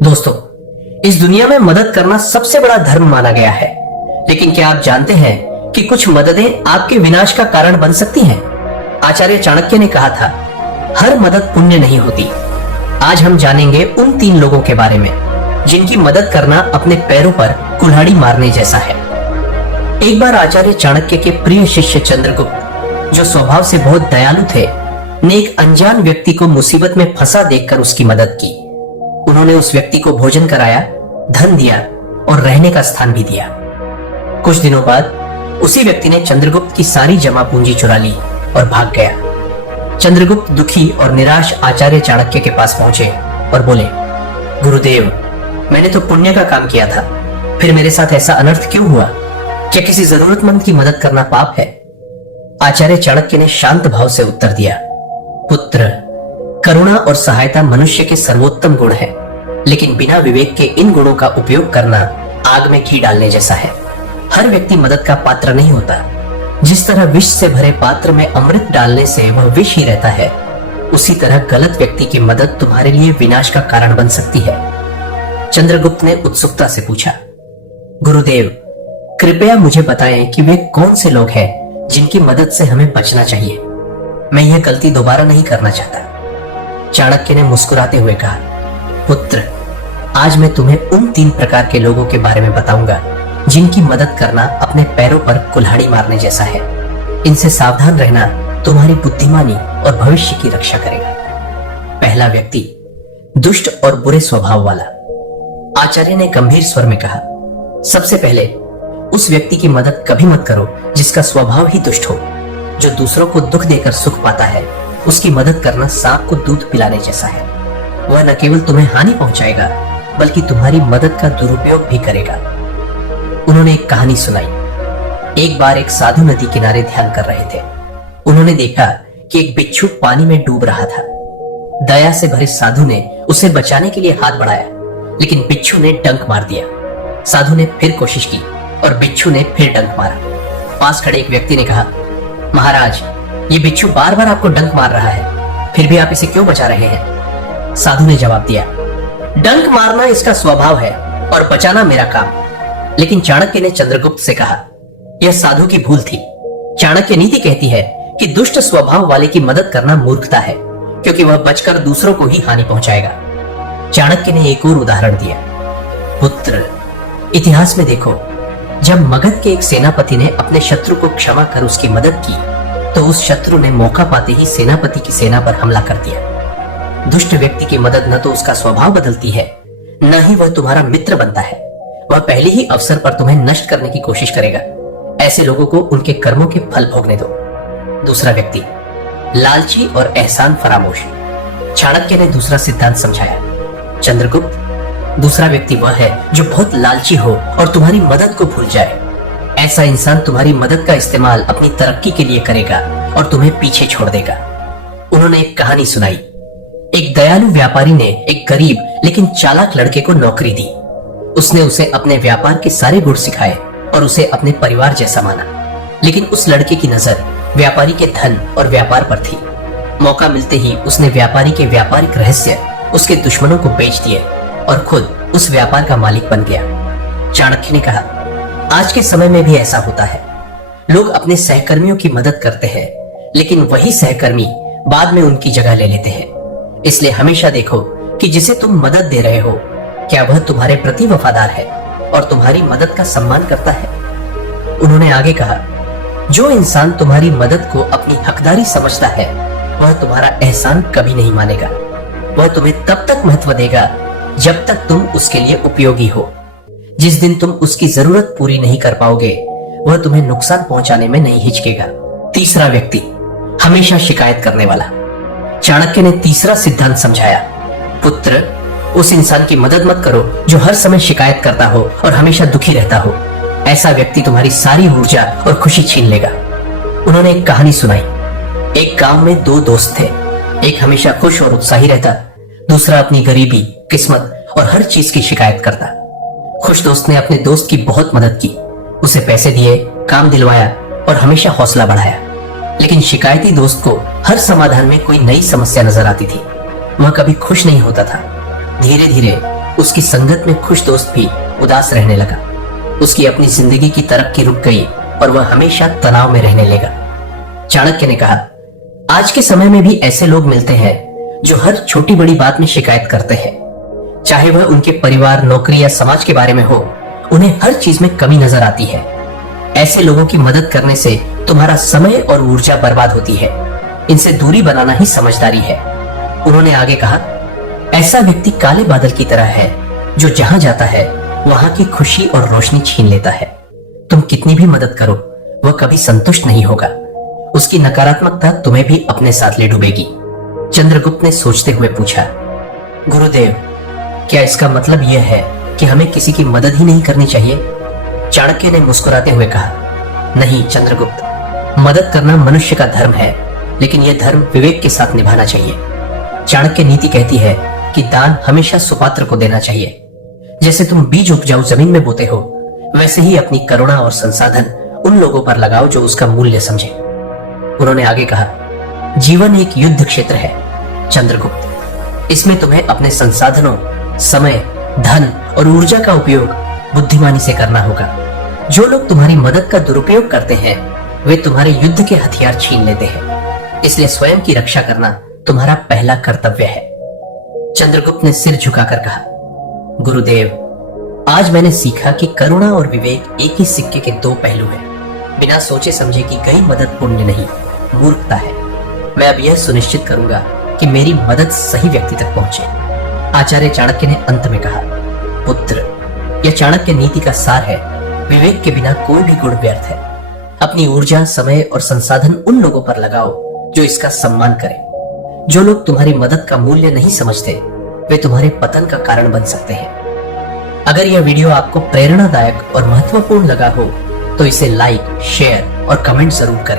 दोस्तों, इस दुनिया में मदद करना सबसे बड़ा धर्म माना गया है, लेकिन क्या आप जानते हैं कि कुछ मददें आपके विनाश का कारण बन सकती हैं? आचार्य चाणक्य ने कहा था, हर मदद पुण्य नहीं होती। आज हम जानेंगे उन 3 लोगों के बारे में जिनकी मदद करना अपने पैरों पर कुल्हाड़ी मारने जैसा है। एक बार आचार्य चाणक्य के प्रिय शिष्य चंद्रगुप्त, जो स्वभाव से बहुत दयालु थे, ने एक अनजान व्यक्ति को मुसीबत में फंसा देखकर उसकी मदद की। उन्होंने उस व्यक्ति को भोजन कराया, धन दिया और रहने का स्थान भी दिया। कुछ दिनों बाद उसी व्यक्ति ने चंद्रगुप्त की सारी जमा पूंजी चुरा ली और भाग गया। चंद्रगुप्त दुखी और निराश आचार्य चाणक्य के पास पहुंचे और बोले, गुरुदेव, मैंने तो पुण्य का काम किया था, फिर मेरे साथ ऐसा अनर्थ क्यों हुआ? क्या किसी जरूरतमंद की मदद करना पाप है? आचार्य चाणक्य ने शांत भाव से उत्तर दिया, पुत्र, करुणा और सहायता मनुष्य के सर्वोत्तम गुण है, लेकिन बिना विवेक के इन गुणों का उपयोग करना आग में घी डालने जैसा है। हर व्यक्ति मदद का पात्र नहीं होता। जिस तरह विष से भरे पात्र में अमृत डालने से वह विष ही रहता है, उसी तरह गलत व्यक्ति की मदद तुम्हारे लिए विनाश का कारण बन सकती है। चंद्रगुप्त ने उत्सुकता से पूछा, गुरुदेव, कृपया मुझे बताएं कि वे कौन से लोग हैं जिनकी मदद से हमें बचना चाहिए। मैं यह गलती दोबारा नहीं करना चाहता। चाणक्य ने मुस्कुराते हुए कहा, पुत्र, आज मैं तुम्हें उन 3 प्रकार के लोगों के बारे में बताऊंगा जिनकी मदद करना अपने पैरों पर कुल्हाड़ी मारने जैसा है। इनसे सावधान रहना तुम्हारी बुद्धिमानी और भविष्य की रक्षा करेगा। पहला व्यक्ति, दुष्ट और बुरे स्वभाव वाला। आचार्य ने गंभीर स्वर में कहा, सबसे पहले उस व्यक्ति की मदद कभी मत करो जिसका स्वभाव ही दुष्ट हो। जो दूसरों को दुख देकर सुख पाता है, उसकी मदद करना सांप को दूध पिलाने जैसा है। वह न केवल तुम्हें हानि पहुंचाएगा, बल्कि तुम्हारी मदद का दुरुपयोग भी करेगा। उन्होंने एक कहानी सुनाई। एक बार एक साधु नदी किनारे ध्यान कर रहे थे। उन्होंने देखा कि एक बिच्छू पानी में डूब रहा था। दया से भरे साधु ने उसे बचाने के लिए हाथ बढ़ाया, लेकिन बिच्छू ने डंक मार दिया। साधु ने फिर कोशिश की और बिच्छू ने फिर डंक मारा। पास खड़े एक व्यक्ति ने कहा, महाराज, ये बिच्छू बार बार आपको डंक मार रहा है, फिर भी आप इसे क्यों बचा रहे हैं? साधु ने जवाब दिया, डंक मारना इसका स्वभाव है और बचाना मेरा काम। लेकिन चाणक्य ने चंद्रगुप्त से कहा, यह साधु की भूल थी। चाणक्य नीति कहती है कि दुष्ट स्वभाव वाले की मदद करना मूर्खता है, क्योंकि वह बचकर दूसरों को ही हानि पहुंचाएगा। चाणक्य ने एक और उदाहरण दिया, पुत्र, इतिहास में देखो, जब मगध के एक सेनापति ने अपने शत्रु को क्षमा कर उसकी मदद की, तो उस शत्रु ने मौका पाते ही सेनापति की सेना पर हमला कर दिया। दुष्ट व्यक्ति की मदद न तो उसका स्वभाव बदलती है, न ही वह तुम्हारा मित्र बनता है। वह पहले ही अवसर पर तुम्हें नष्ट करने की कोशिश करेगा। ऐसे लोगों को उनके कर्मों के फल भोगने दो। दूसरा व्यक्ति, लालची और एहसान फरामोश। चाणक्य ने दूसरा सिद्धांत समझाया, चंद्रगुप्त, दूसरा व्यक्ति वह है जो बहुत लालची हो और तुम्हारी मदद को भूल जाए। ऐसा इंसान तुम्हारी मदद का इस्तेमाल अपनी तरक्की के लिए करेगा और तुम्हें पीछे छोड़ देगा। उन्होंने एक कहानी सुनाई। एक दयालु व्यापारी ने एक गरीब लेकिन चालाक लड़के को नौकरी दी। उसने उसे अपने व्यापार के सारे गुण सिखाए और उसे अपने परिवार जैसा माना। लेकिन उस लड़के की नजर व्यापारी के धन और व्यापार पर थी। मौका मिलते ही उसने व्यापारी के व्यापारिक रहस्य उसके दुश्मनों को बेच दिए और खुद उस व्यापार का मालिक बन गया। चाणक्य ने कहा, आज के समय में भी ऐसा होता है। लोग अपने सहकर्मियों की मदद करते हैं, लेकिन वही सहकर्मी बाद में उनकी जगह ले लेते हैं। इसलिए हमेशा देखो कि जिसे तुम मदद दे रहे हो, क्या वह तुम्हारे प्रति वफादार है और तुम्हारी मदद का सम्मान करता है। उन्होंने आगे कहा, जो इंसान तुम्हारी मदद को अपनी हकदारी समझता है, वह तुम्हारा एहसान कभी नहीं मानेगा। वह तुम्हें तब तक महत्व देगा जब तक तुम उसके लिए उपयोगी हो। जिस दिन तुम उसकी जरूरत पूरी नहीं कर पाओगे, वह तुम्हें नुकसान पहुंचाने में नहीं हिचकेगा। तीसरा व्यक्ति, हमेशा शिकायत करने वाला। चाणक्य ने तीसरा सिद्धांत समझाया, पुत्र, उस इंसान की मदद मत करो जो हर समय शिकायत करता हो और हमेशा दुखी रहता हो। ऐसा व्यक्ति तुम्हारी सारी ऊर्जा और खुशी छीन लेगा। उन्होंने एक कहानी सुनाई। एक गांव में 2 दोस्त थे। एक हमेशा खुश और उत्साही रहता, दूसरा अपनी गरीबी, किस्मत और हर चीज की शिकायत करता। खुश दोस्त ने अपने दोस्त की बहुत मदद की, उसे पैसे दिए, काम दिलवाया और हमेशा हौसला बढ़ाया। लेकिन शिकायती दोस्त को हर समाधान में कोई नई समस्या नजर आती थी। वह कभी खुश नहीं होता था। धीरे धीरे उसकी संगत में खुश दोस्त भी उदास रहने लगा। उसकी अपनी जिंदगी की तरक्की रुक गई और वह हमेशा तनाव में रहने लगा। चाणक्य ने कहा, आज के समय में भी ऐसे लोग मिलते हैं जो हर छोटी बड़ी बात में शिकायत करते हैं। चाहे वह उनके परिवार, नौकरी या समाज के बारे में हो, उन्हें हर चीज में कमी नजर आती है। ऐसे लोगों की मदद करने से तुम्हारा समय और ऊर्जा बर्बाद होती है। इनसे दूरी बनाना ही समझदारी है। उन्होंने आगे कहा, ऐसा व्यक्ति काले बादल की तरह है जो जहां जाता है वहां की खुशी और रोशनी छीन लेता है। तुम कितनी भी मदद करो, वह कभी संतुष्ट नहीं होगा। उसकी नकारात्मकता तुम्हें भी अपने साथ ले डूबेगी। चंद्रगुप्त ने सोचते हुए पूछा, गुरुदेव, क्या इसका मतलब यह है कि हमें किसी की मदद ही नहीं करनी चाहिए? चाणक्य ने मुस्कुराते हुए कहा, नहीं चंद्रगुप्त, मदद करना मनुष्य का धर्म है, लेकिन यह धर्म विवेक के साथ निभाना चाहिए। चाणक्य नीति कहती है कि दान हमेशा सुपात्र को देना चाहिए। जैसे तुम बीज उपजाऊ जमीन में बोते हो, वैसे ही अपनी करुणा और संसाधन उन लोगों पर लगाओ जो उसका मूल्य समझे। उन्होंने आगे कहा, जीवन एक युद्ध क्षेत्र है चंद्रगुप्त। इसमें तुम्हें अपने संसाधनों, समय, धन और ऊर्जा का उपयोग बुद्धिमानी से करना होगा। जो लोग तुम्हारी मदद का दुरुपयोग करते हैं, वे तुम्हारे युद्ध के हथियार छीन लेते हैं। इसलिए स्वयं की रक्षा करना तुम्हारा पहला कर्तव्य है। चंद्रगुप्त ने सिर झुकाकर कहा, गुरुदेव, आज मैंने सीखा कि करुणा और विवेक एक ही सिक्के के दो पहलू हैं। बिना सोचे समझे की गई मदद पुण्य नहीं, मूर्खता है। मैं अब यह सुनिश्चित करूंगा कि मेरी मदद सही व्यक्ति तक पहुंचे। आचार्य चाणक्य ने अंत में कहा, पुत्र, यह चाणक्य नीति का सार है। विवेक के बिना कोई भी गुण व्यर्थ है। अपनी ऊर्जा, समय और संसाधन उन लोगों पर लगाओ जो इसका सम्मान करें। जो लोग तुम्हारी मदद का मूल्य नहीं समझते, वे तुम्हारे पतन का कारण बन सकते हैं। अगर यह वीडियो आपको प्रेरणादायक और महत्वपूर्ण लगा हो तो इसे लाइक, शेयर और कमेंट जरूर करें।